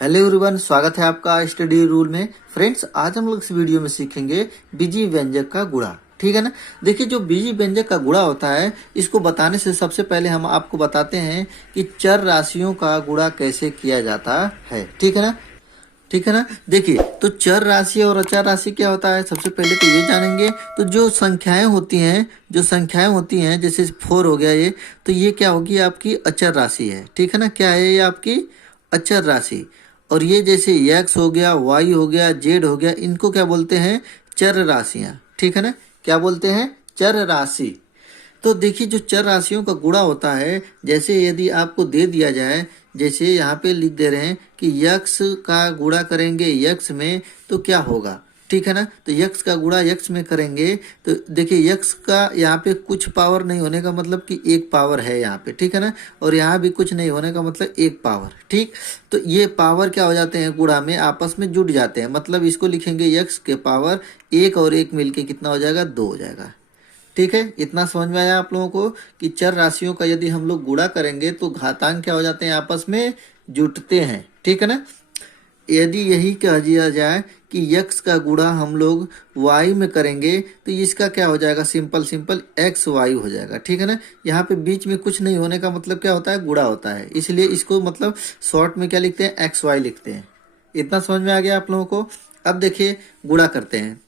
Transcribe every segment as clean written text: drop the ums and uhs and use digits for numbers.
Hello everyone, स्वागत है आपका स्टडी रूल में। फ्रेंड्स, आज हम लोग इस वीडियो में सीखेंगे बीजी व्यंजक का गुणा। ठीक है ना। देखिए, जो बीजी व्यंजक का गुणा होता है, इसको बताने से सबसे पहले हम आपको बताते हैं कि चर राशियों का गुणा कैसे किया जाता है। ठीक है ना। ठीक है ना। देखिए, तो चर राशि और अचर राशि क्या होता है, सबसे पहले तो ये जानेंगे। तो जो संख्याएं होती हैं जैसे 4 हो गया ये, तो ये क्या होगी, आपकी अचर राशि है। ठीक है ना। क्या है ये, आपकी अचर राशि। और ये जैसे x हो गया, y हो गया, z हो गया, इनको क्या बोलते हैं, चर राशियां। ठीक है ना। क्या बोलते हैं, चर राशि। तो देखिए, जो चर राशियों का गुणा होता है, जैसे यदि आपको दे दिया जाए, जैसे यहाँ पे लिख दे रहे हैं कि यक्स का गुणा करेंगे यक्स में, तो क्या होगा। ठीक है ना। तो यक्स का गुणा यक्स में करेंगे, तो देखिए यक्स का यहाँ पे कुछ पावर नहीं होने का मतलब कि एक पावर है यहाँ पे। ठीक है ना। और यहाँ भी कुछ नहीं होने का मतलब एक पावर। ठीक। तो ये पावर क्या हो जाते हैं, गुणा में आपस में जुड़ जाते हैं। मतलब इसको लिखेंगे यक्स के पावर, एक और एक मिलके कितना हो जाएगा, 2 हो जाएगा। ठीक है। इतना समझ में आया आप लोगों को कि चर राशियों का यदि हम लोग गुणा करेंगे तो घातांक क्या हो जाते हैं, आपस में जुटते हैं। ठीक है ना। यदि यही कह दिया जाए कि यक्स का गुणा हम लोग वाई में करेंगे, तो इसका क्या हो जाएगा, सिंपल सिंपल एक्स वाई हो जाएगा। ठीक है ना। यहाँ पे बीच में कुछ नहीं होने का मतलब क्या होता है, गुणा होता है। इसलिए इसको मतलब शॉर्ट में क्या लिखते हैं, एक्स वाई लिखते हैं। इतना समझ में आ गया आप लोगों को। अब देखिए, गुणा करते हैं।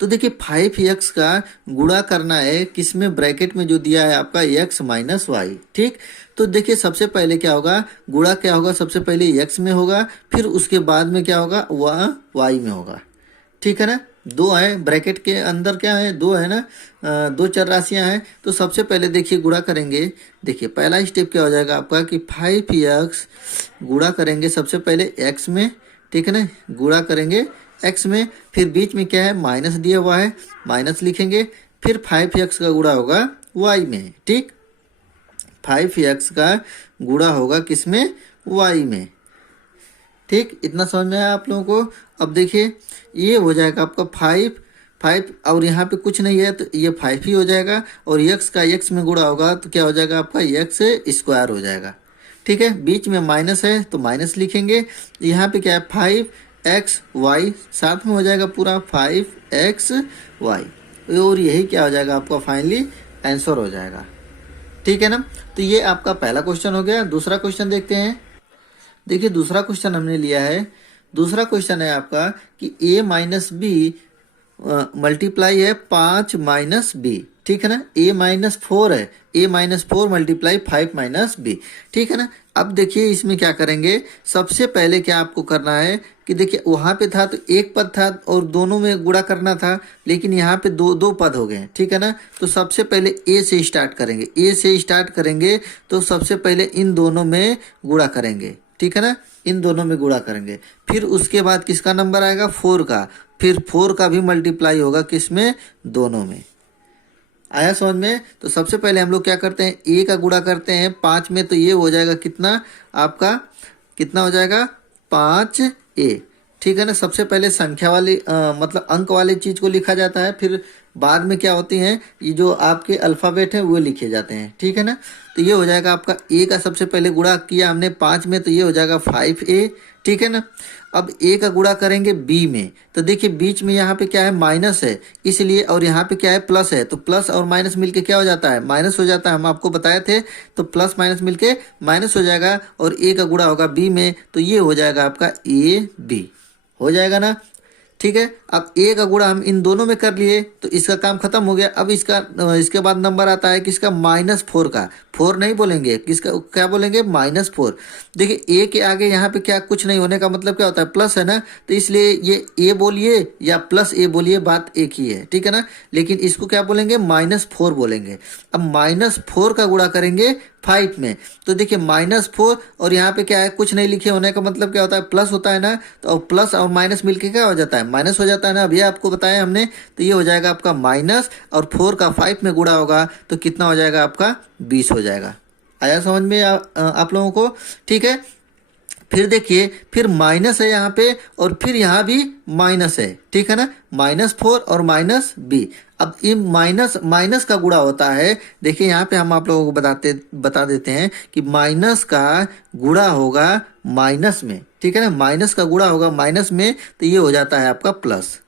तो देखिए 5x का गुणा करना है, किसमें, ब्रैकेट में जो दिया है आपका x माइनस वाई। ठीक। तो देखिए, सबसे पहले क्या होगा, गुणा क्या होगा, सबसे पहले x में होगा, फिर उसके बाद में क्या होगा, वह y में होगा। ठीक है ना। दो है ब्रैकेट के अंदर, क्या है, दो है ना, दो चर राशियां हैं। तो सबसे पहले देखिए गुणा करेंगे। देखिए पहला स्टेप क्या हो जाएगा आपका कि 5x गुणा करेंगे सबसे पहले x में। ठीक है ना। गुणा करेंगे x में, फिर बीच में क्या है, माइनस दिया हुआ है, माइनस लिखेंगे। फिर 5x का गुणा होगा y में। ठीक। 5x का गुणा होगा किसमें, y में। ठीक। इतना समझ में आया आप लोगों को। अब देखिए, ये हो जाएगा आपका 5 और यहाँ पे कुछ नहीं है, तो ये 5 ही हो जाएगा। और x का x में गुणा होगा तो क्या हो जाएगा आपका, x स्क्वायर हो जाएगा। ठीक है। बीच में माइनस है तो माइनस लिखेंगे। यहाँ पे क्या है, 5xy, साथ में हो जाएगा पूरा 5xy। और यही क्या हो जाएगा आपका, फाइनली आंसर हो जाएगा। ठीक है ना। तो ये आपका पहला क्वेश्चन हो गया। दूसरा क्वेश्चन देखते हैं। देखिए, दूसरा क्वेश्चन हमने लिया है। दूसरा क्वेश्चन है आपका कि a माइनस बी मल्टीप्लाई है 5 माइनस बी। ठीक है ना। a माइनस 4 है, a minus 4 multiply 5 minus B. ठीक है ना। अब देखिए इसमें क्या करेंगे, सबसे पहले क्या आपको करना है कि देखिए वहां पे था तो एक पद था और दोनों में गुणा करना था, लेकिन यहाँ पे दो दो पद हो गए। ठीक है ना। तो सबसे पहले a से स्टार्ट करेंगे, a से स्टार्ट करेंगे। तो सबसे पहले इन दोनों में गुणा करेंगे। ठीक है ना। इन दोनों में गुणा करेंगे। फिर उसके बाद किसका नंबर आएगा, 4 का। फिर 4 का भी मल्टीप्लाई होगा किसमें, दोनों में। आया समझ में। तो सबसे पहले हम लोग क्या करते हैं, a का गुणा करते हैं 5 में, तो ये हो जाएगा कितना आपका, कितना हो जाएगा, 5a। ठीक है ना। सबसे पहले संख्या वाली मतलब अंक वाली चीज को लिखा जाता है, फिर बाद में क्या होती हैं, ये जो आपके अल्फाबेट है वो लिखे जाते हैं। ठीक है ना। तो ये हो जाएगा आपका a का सबसे पहले गुणा किया हमने 5 में, तो ये हो जाएगा 5a। ठीक है ना। अब a का गुणा करेंगे b में, तो देखिए बीच में यहाँ पे क्या है, माइनस है, इसलिए, और यहाँ पे क्या है, प्लस है। तो प्लस और माइनस मिलके क्या हो जाता है, माइनस हो जाता है, हम आपको बताए थे। तो प्लस माइनस मिलके माइनस हो जाएगा, और a का गुणा होगा b में, तो ये हो जाएगा आपका ab। हो जाएगा ना। ठीक है। अब a का गुणा हम इन दोनों में कर लिए, तो इसका काम खत्म हो गया। अब इसके बाद नंबर आता है किसका, -4 का। 4 नहीं बोलेंगे, किसका, क्या बोलेंगे, -4। देखिए a के आगे यहाँ पे क्या, कुछ नहीं होने का मतलब क्या होता है, प्लस है ना। तो इसलिए ये a बोलिए या प्लस a बोलिए, बात एक ही है। ठीक है ना। लेकिन इसको क्या बोलेंगे, -4 बोलेंगे। अब -4 का गुणा करेंगे 5 में, तो देखिए -4 और यहाँ पे क्या है, कुछ नहीं लिखे होने का मतलब क्या होता है, प्लस होता है ना। तो प्लस और माइनस मिलके क्या हो जाता है, माइनस हो जाता है ना। अभी आपको बताया हमने। तो ये हो जाएगा आपका माइनस, और 4 का 5 में गुणा होगा तो कितना हो जाएगा आपका, 20 हो जाएगा। आया समझ में आप लोगों को। ठीक है। फिर देखिए, फिर माइनस है यहाँ पे और फिर यहाँ भी माइनस है, ठीक है ना, -4 और -b। अब ये माइनस माइनस का गुणा होता है। देखिए यहाँ पे हम आप लोगों को बता देते हैं कि माइनस का गुणा होगा माइनस में, ठीक है ना, माइनस का गुणा होगा माइनस में, तो ये हो जाता है आपका प्लस,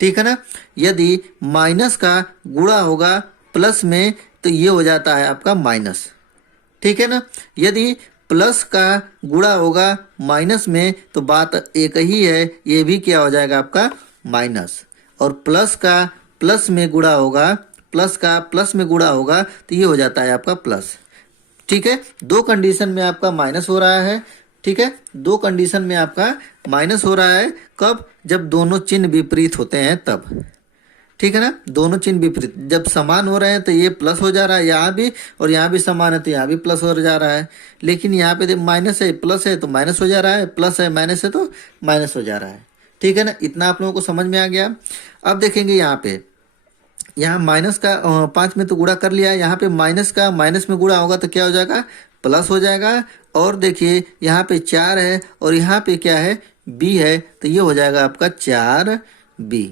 ठीक है ना। यदि माइनस का गुणा होगा प्लस में तो ये हो जाता है आपका माइनस, ठीक है ना। यदि प्लस का गुणा होगा माइनस में तो बात एक ही है, ये भी क्या हो जाएगा आपका माइनस। और प्लस का प्लस में गुणा होगा, प्लस का प्लस में गुणा होगा तो ये हो जाता है आपका प्लस, ठीक है। दो कंडीशन में आपका माइनस हो रहा है, ठीक है, दो कंडीशन में आपका माइनस हो रहा है। कब? जब दोनों चिन्ह विपरीत होते हैं तब, ठीक है ना। दोनों चिन्ह विपरीत, जब समान हो रहे हैं तो ये प्लस हो जा रहा है यहाँ भी, और यहाँ भी समान है तो यहाँ भी प्लस हो जा रहा है। लेकिन यहाँ पे माइनस है प्लस है तो माइनस हो जा रहा है, प्लस है माइनस है तो माइनस हो जा रहा है, ठीक है ना। इतना आप लोगों को समझ में आ गया। अब देखेंगे यहाँ पे, यहाँ माइनस का 5 में तो गुणा कर लिया, यहाँ पे माइनस का माइनस में गुणा होगा तो क्या हो जाएगा, प्लस हो जाएगा। और देखिए यहाँ पे 4 है और यहाँ पे क्या है, b है, तो ये हो जाएगा आपका 4b।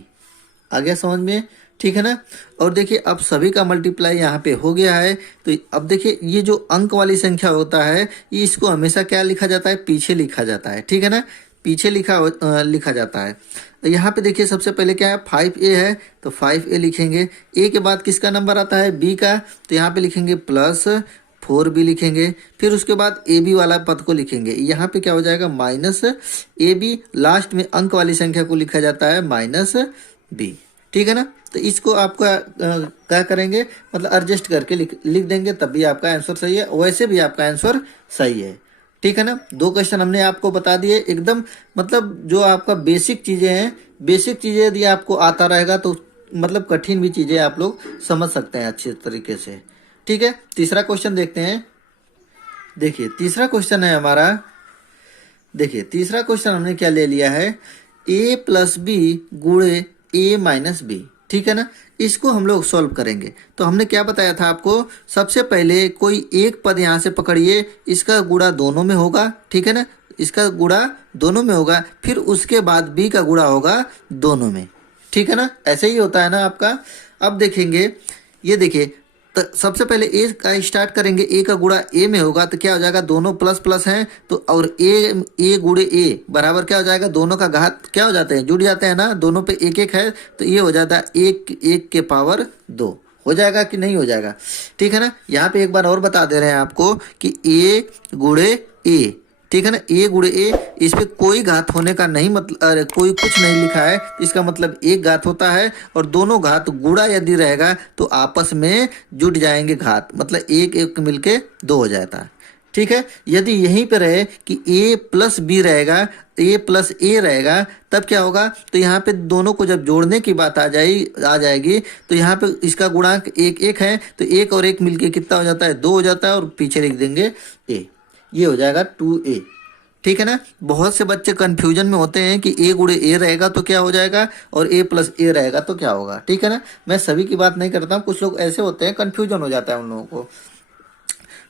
आ गया समझ में, ठीक है ना। और देखिए अब सभी का मल्टीप्लाई यहाँ पे हो गया है। तो अब देखिए ये जो अंक वाली संख्या होता है, ये इसको हमेशा क्या लिखा जाता है, पीछे लिखा जाता है, ठीक है ना, पीछे लिखा जाता है। तो यहाँ पे देखिए सबसे पहले क्या है, 5a है तो 5a लिखेंगे। a के बाद किसका नंबर आता है, b का, तो यहाँ पे लिखेंगे +4b लिखेंगे। फिर उसके बाद ab वाला पद को लिखेंगे। यहाँ पे क्या हो जाएगा, -ab। लास्ट में अंक वाली संख्या को लिखा जाता है -b, ठीक है ना। तो इसको आपका क्या करेंगे, मतलब एडजस्ट करके लिख देंगे, तब भी आपका आंसर सही है, वैसे भी आपका आंसर सही है, ठीक है ना। दो क्वेश्चन हमने आपको बता दिए एकदम, मतलब जो आपका बेसिक चीज़ें हैं, बेसिक चीज़ें यदि आपको आता रहेगा तो मतलब कठिन भी चीज़ें आप लोग समझ सकते हैं अच्छे तरीके से, ठीक है। तीसरा क्वेश्चन देखते हैं। देखिए तीसरा क्वेश्चन है हमारा, देखिए तीसरा क्वेश्चन हमने क्या ले लिया है, a + b गुणे a - b, ठीक है ना। इसको हम लोग सॉल्व करेंगे। तो हमने क्या बताया था आपको, सबसे पहले कोई एक पद यहाँ से पकड़िए, इसका गुणा दोनों में होगा, ठीक है ना, इसका गुणा दोनों में होगा, फिर उसके बाद b का गुणा होगा दोनों में, ठीक है ना। ऐसे ही होता है ना आपका। अब देखेंगे, ये देखिए, तो सबसे पहले a का स्टार्ट करेंगे, a का गुणा a में होगा तो क्या हो जाएगा, दोनों प्लस प्लस हैं तो, और a गुणे a बराबर क्या हो जाएगा, दोनों का घात क्या हो जाते हैं, जुड़ जाते हैं ना, दोनों पे 1 है तो ये हो जाता है 1 के पावर 2 हो जाएगा कि नहीं हो जाएगा, ठीक है ना। यहाँ पे एक बार और बता दे रहे हैं आपको कि a गुणे a, ठीक है ना, a गुणे a, इस पे कोई घात होने का नहीं, मतलब कोई कुछ नहीं लिखा है, इसका मतलब एक घात होता है, और दोनों घात गुणा यदि रहेगा तो आपस में जुड़ जाएंगे घात, मतलब एक एक मिलके 2 हो जाता है, ठीक है। यदि यहीं पे रहे कि a + b रहेगा, a + a रहेगा, तब क्या होगा, तो यहाँ पे दोनों को जब जोड़ने की बात आ जाएगी तो यहाँ पे इसका गुणांक 1 है, तो 1 और 1 मिलके कितना हो जाता है, 2 हो जाता है, और पीछे लिख देंगे a, ये हो जाएगा 2a, ठीक है ना। बहुत से बच्चे कंफ्यूजन में होते हैं कि a गुणे a रहेगा तो क्या हो जाएगा और a + a रहेगा तो क्या होगा, ठीक है ना। मैं सभी की बात नहीं करता हूँ, कुछ लोग ऐसे होते हैं, कंफ्यूजन हो जाता है उन लोगों को।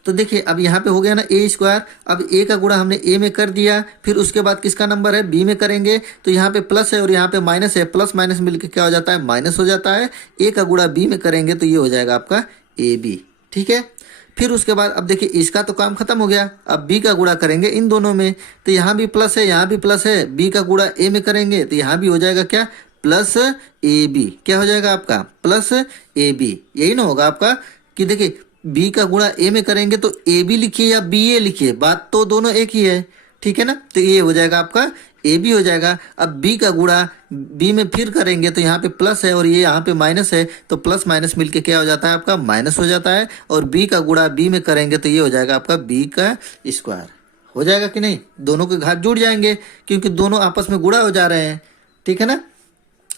तो देखिए अब यहाँ पे हो गया ना a², अब a का गुणा हमने a में कर दिया, फिर उसके बाद किसका नंबर है, b में करेंगे, तो यहाँ पे प्लस है और यहाँ पे माइनस है, प्लस माइनस मिलके क्या हो जाता है, माइनस हो जाता है। a का गुणा b में करेंगे तो ये हो जाएगा आपका ab, ठीक है। फिर उसके बाद अब देखिए इसका तो काम खत्म हो गया, अब b का गुणा करेंगे इन दोनों में, तो यहाँ भी प्लस है यहाँ भी प्लस है, b का गुणा a में करेंगे तो यहाँ भी हो जाएगा क्या, +ab, क्या हो जाएगा आपका +ab, यही ना होगा आपका। कि देखिए b का गुणा a में करेंगे तो ab लिखिए या ba लिखिए, बात तो दोनों एक ही है, ठीक है ना। तो ये हो जाएगा आपका ab हो जाएगा। अब b का गुणा b में फिर करेंगे तो यहाँ पे प्लस है और ये यहाँ पे माइनस है, तो प्लस माइनस मिलके क्या हो जाता है आपका माइनस हो जाता है, और b का गुणा b में करेंगे तो ये हो जाएगा आपका b² हो जाएगा कि नहीं, दोनों के घात जुड़ जाएंगे क्योंकि दोनों आपस में गुणा हो जा रहे हैं, ठीक है ना,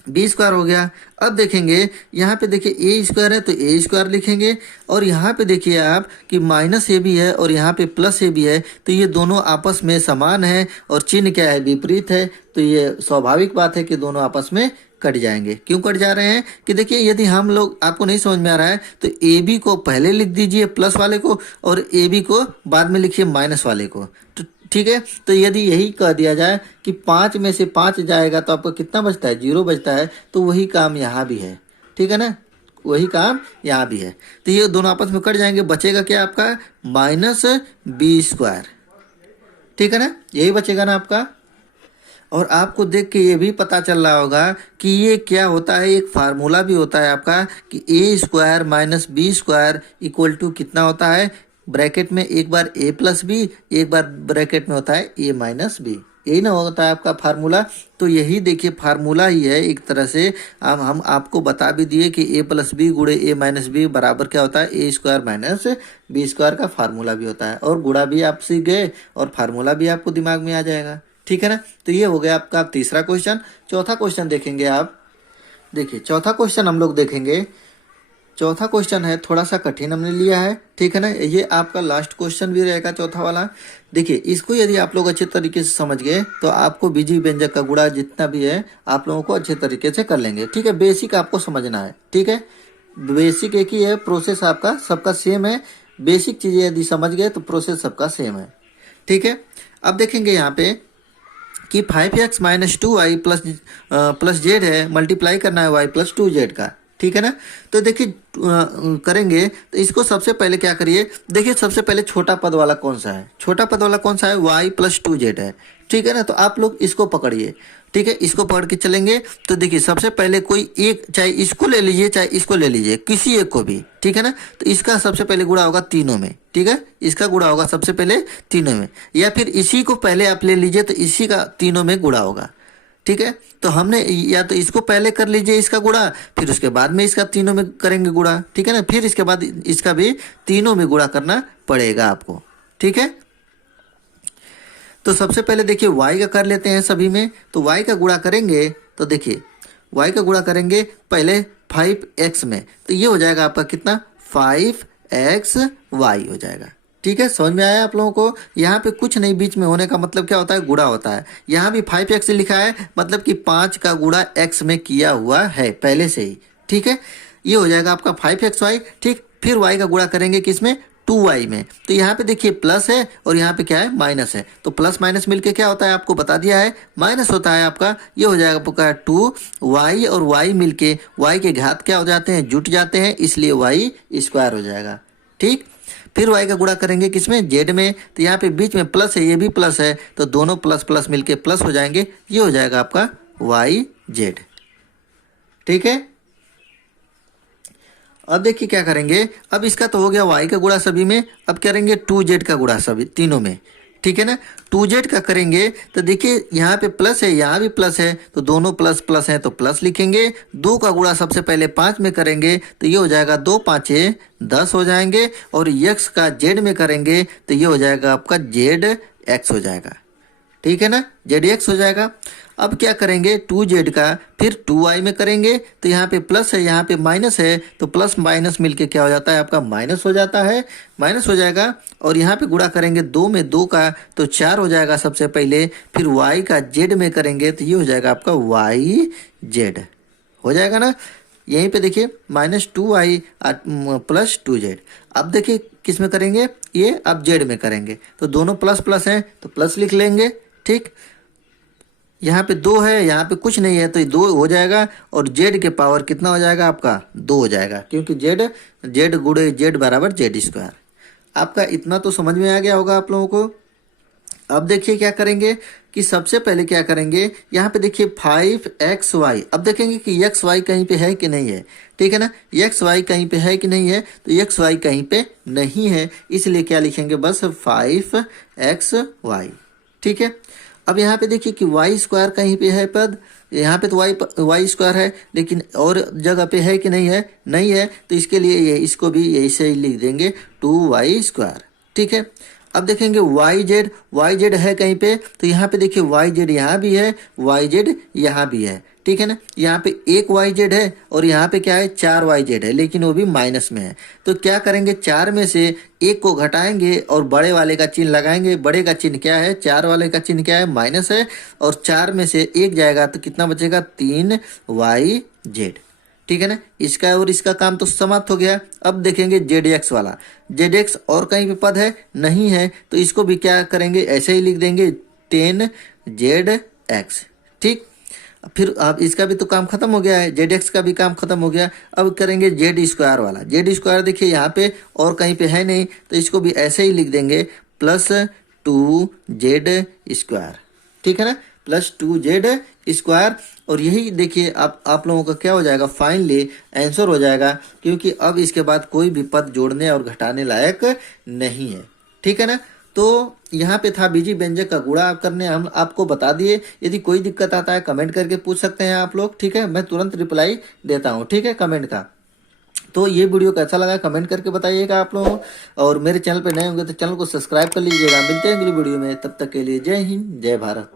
b² हो गया। अब देखेंगे यहाँ पे देखिए a² है तो a² लिखेंगे, और यहाँ पे देखिए आप कि -ab है और यहाँ पे +ab है, तो ये दोनों आपस में समान है और चिन्ह क्या है, विपरीत है, तो ये स्वाभाविक बात है कि दोनों आपस में कट जाएंगे। क्यों कट जा रहे हैं, कि देखिए यदि हम लोग, आपको नहीं समझ में आ रहा है तो ab को पहले लिख दीजिए प्लस वाले को, और ab को बाद में लिखिए माइनस वाले को, तो ठीक है। तो यदि यही कह दिया जाए कि 5 में से 5 जाएगा तो आपका कितना बचता है, 0 बचता है, तो वही काम यहाँ भी है। ठीक है ना, वही काम यहाँ भी है। तो ये दोनों आपस में कट जाएंगे, बचेगा क्या आपका -b²। ठीक है ना, यही बचेगा ना आपका। और आपको देख के ये भी पता चल रहा होगा कि ये क्या होता है, एक फार्मूला भी होता है आपका कि a² - b² इक्वल टू कितना होता है, ब्रैकेट में एक बार a + b, एक बार ब्रैकेट में होता है a - b। यही ना होता है आपका फार्मूला। तो यही देखिए फार्मूला ही है एक तरह से। अब हम आपको बता भी दिए कि a + b गुणे a - b बराबर क्या होता है, a² - b² का फार्मूला भी होता है। और गुणा भी आप सीख गए और फार्मूला भी आपको दिमाग में आ जाएगा। ठीक है ना। तो ये हो गया आपका तीसरा क्वेश्चन। चौथा क्वेश्चन देखेंगे आप। देखिए चौथा क्वेश्चन हम लोग देखेंगे। चौथा क्वेश्चन है थोड़ा सा कठिन हमने लिया है। ठीक है ना, ये आपका लास्ट क्वेश्चन भी रहेगा चौथा वाला। देखिए इसको यदि आप लोग अच्छे तरीके से समझ गए तो आपको बीजीय व्यंजक का गुणा जितना भी है आप लोगों को अच्छे तरीके से कर लेंगे। ठीक है, बेसिक आपको समझना है। ठीक है, बेसिक एक ही है, प्रोसेस आपका सबका सेम है। बेसिक चीजें यदि समझ गए तो प्रोसेस सबका सेम है। ठीक है, अब देखेंगे यहाँ पे कि 5x - 2y प्लस जेड है, मल्टीप्लाई करना है y + 2z का। ठीक है ना। तो देखिए करेंगे तो इसको सबसे पहले क्या करिए, देखिए सबसे पहले छोटा पद वाला कौन सा है, छोटा पद वाला कौन सा है, y + 2z है। ठीक है ना, तो आप लोग इसको पकड़िए। ठीक है, इसको पकड़ के चलेंगे। तो देखिए सबसे पहले कोई एक, चाहे इसको ले लीजिए चाहे इसको ले लीजिए, किसी एक को भी। ठीक है ना, तो इसका सबसे पहले गुणा होगा तीनों में। ठीक है, इसका गुणा होगा सबसे पहले तीनों में, या फिर इसी को पहले आप ले लीजिए तो इसी का तीनों में गुणा होगा। ठीक है, तो हमने या तो इसको पहले कर लीजिए इसका गुणा, फिर उसके बाद में इसका तीनों में करेंगे गुणा। ठीक है ना, फिर इसके बाद इसका भी तीनों में गुणा करना पड़ेगा आपको। ठीक है, तो सबसे पहले देखिए y का कर लेते हैं सभी में। तो y का गुणा करेंगे तो देखिए y का गुणा करेंगे पहले 5x में, तो ये हो जाएगा आपका कितना, 5xy हो जाएगा। ठीक है, समझ में आया आप लोगों को। यहाँ पे कुछ नहीं, बीच में होने का मतलब क्या होता है, गुणा होता है। यहाँ भी 5x लिखा है, मतलब कि 5 का गुणा x में किया हुआ है पहले से ही। ठीक है, ये हो जाएगा आपका 5xy। ठीक, फिर y का गुणा करेंगे किसमें, 2y में। तो यहाँ पे देखिए प्लस है और यहाँ पे क्या है, माइनस है। तो प्लस माइनस मिलके क्या होता है आपको बता दिया है, माइनस होता है आपका। ये हो जाएगा आपका 2y और y मिलके y के घात क्या हो जाते हैं, जुट जाते हैं, इसलिए y² हो जाएगा। ठीक, फिर y का गुणा करेंगे किसमें, z में। तो यहाँ पे बीच में प्लस है, ये भी प्लस है, तो दोनों प्लस प्लस मिलके प्लस हो जाएंगे। ये हो जाएगा आपका yz। ठीक है, अब देखिए क्या करेंगे। अब इसका तो हो गया y का गुणा सभी में, अब करेंगे 2z का गुणा सभी तीनों में। ठीक है ना, 2z का करेंगे तो देखिए यहाँ पे प्लस है, यहाँ भी प्लस है, तो दोनों प्लस प्लस है तो प्लस लिखेंगे। 2 का गुणा सबसे पहले 5 में करेंगे तो ये हो जाएगा 2 × 5 = 10 हो जाएंगे। और x का z में करेंगे तो ये हो जाएगा आपका zx हो जाएगा। ठीक है ना, zx हो जाएगा। अब क्या करेंगे, 2z का फिर 2y में करेंगे तो यहाँ पे प्लस है, यहाँ पे माइनस है, तो प्लस माइनस मिलके क्या हो जाता है आपका, माइनस हो जाता है, माइनस हो जाएगा। और यहाँ पे गुणा करेंगे 2 में 2 का तो 4 हो जाएगा सबसे पहले। फिर y का z में करेंगे तो ये हो जाएगा आपका yz हो जाएगा ना। यहीं पे देखिए -2y + 2z। अब देखिए किस में करेंगे, ये अब z में करेंगे तो दोनों प्लस प्लस हैं तो प्लस लिख लेंगे। ठीक, यहाँ पे 2 है, यहाँ पे कुछ नहीं है तो 2 हो जाएगा। और z के पावर कितना हो जाएगा आपका, 2 हो जाएगा, क्योंकि z गुणे z बराबर z²। आपका इतना तो समझ में आ गया होगा आप लोगों को। अब देखिए क्या करेंगे कि सबसे पहले क्या करेंगे, यहाँ पे देखिए 5xy। अब देखेंगे कि xy कहीं पे है कि नहीं है। ठीक है ना, xy कहीं पे है कि नहीं है, तो xy कहीं पे नहीं है, इसलिए क्या लिखेंगे, बस 5xy। ठीक है, अब यहाँ पे देखिए कि y² कहीं पे है पद, यहाँ पे तो y² है, लेकिन और जगह पे है कि नहीं है, नहीं है, तो इसके लिए ये इसको भी यही से ही लिख देंगे 2y²। ठीक है, अब देखेंगे yz है कहीं पे, तो यहाँ पे देखिए yz यहाँ भी है, yz यहाँ भी है। ठीक है ना, यहाँ पे एक yz है और यहाँ पे क्या है, 4 yz है, लेकिन वो भी माइनस में है। तो क्या करेंगे, 4 में से एक को घटाएंगे और बड़े वाले का चिन्ह लगाएंगे। बड़े का चिन्ह क्या है, 4 वाले का चिन्ह क्या है, माइनस है, और 4 में से एक जाएगा तो कितना बचेगा, 3yz। ठीक है ना। इसका और इसका काम तो समाप्त हो गया। अब देखेंगे जेड वाला। जेड और कहीं पे पद है नहीं है, तो इसको भी क्या करेंगे, ऐसे ही लिख देंगे 10ZX। ठीक, फिर अब इसका भी तो काम खत्म हो गया है, जेड का भी काम खत्म हो गया। अब करेंगे जेड वाला। जेड देखिए यहाँ पे और कहीं पे है नहीं, तो इसको भी ऐसे ही लिख देंगे +2Z²। ठीक है ना, +2Z²। और यही देखिए आप लोगों का क्या हो जाएगा, फाइनली आंसर हो जाएगा, क्योंकि अब इसके बाद कोई भी पद जोड़ने और घटाने लायक नहीं है। ठीक है ना। तो यहाँ पे था बीजी व्यंजक का गुणा करने, हम आपको बता दिए। यदि कोई दिक्कत आता है कमेंट करके पूछ सकते हैं आप लोग। ठीक है, मैं तुरंत रिप्लाई देता हूँ। ठीक है, कमेंट का। तो ये वीडियो कैसा लगा कमेंट करके बताइएगा आप लोगों। और मेरे चैनल पे नए होंगे तो चैनल को सब्सक्राइब कर लीजिएगा। मिलते हैं अगली वीडियो में, तब तक के लिए जय हिंद जय भारत।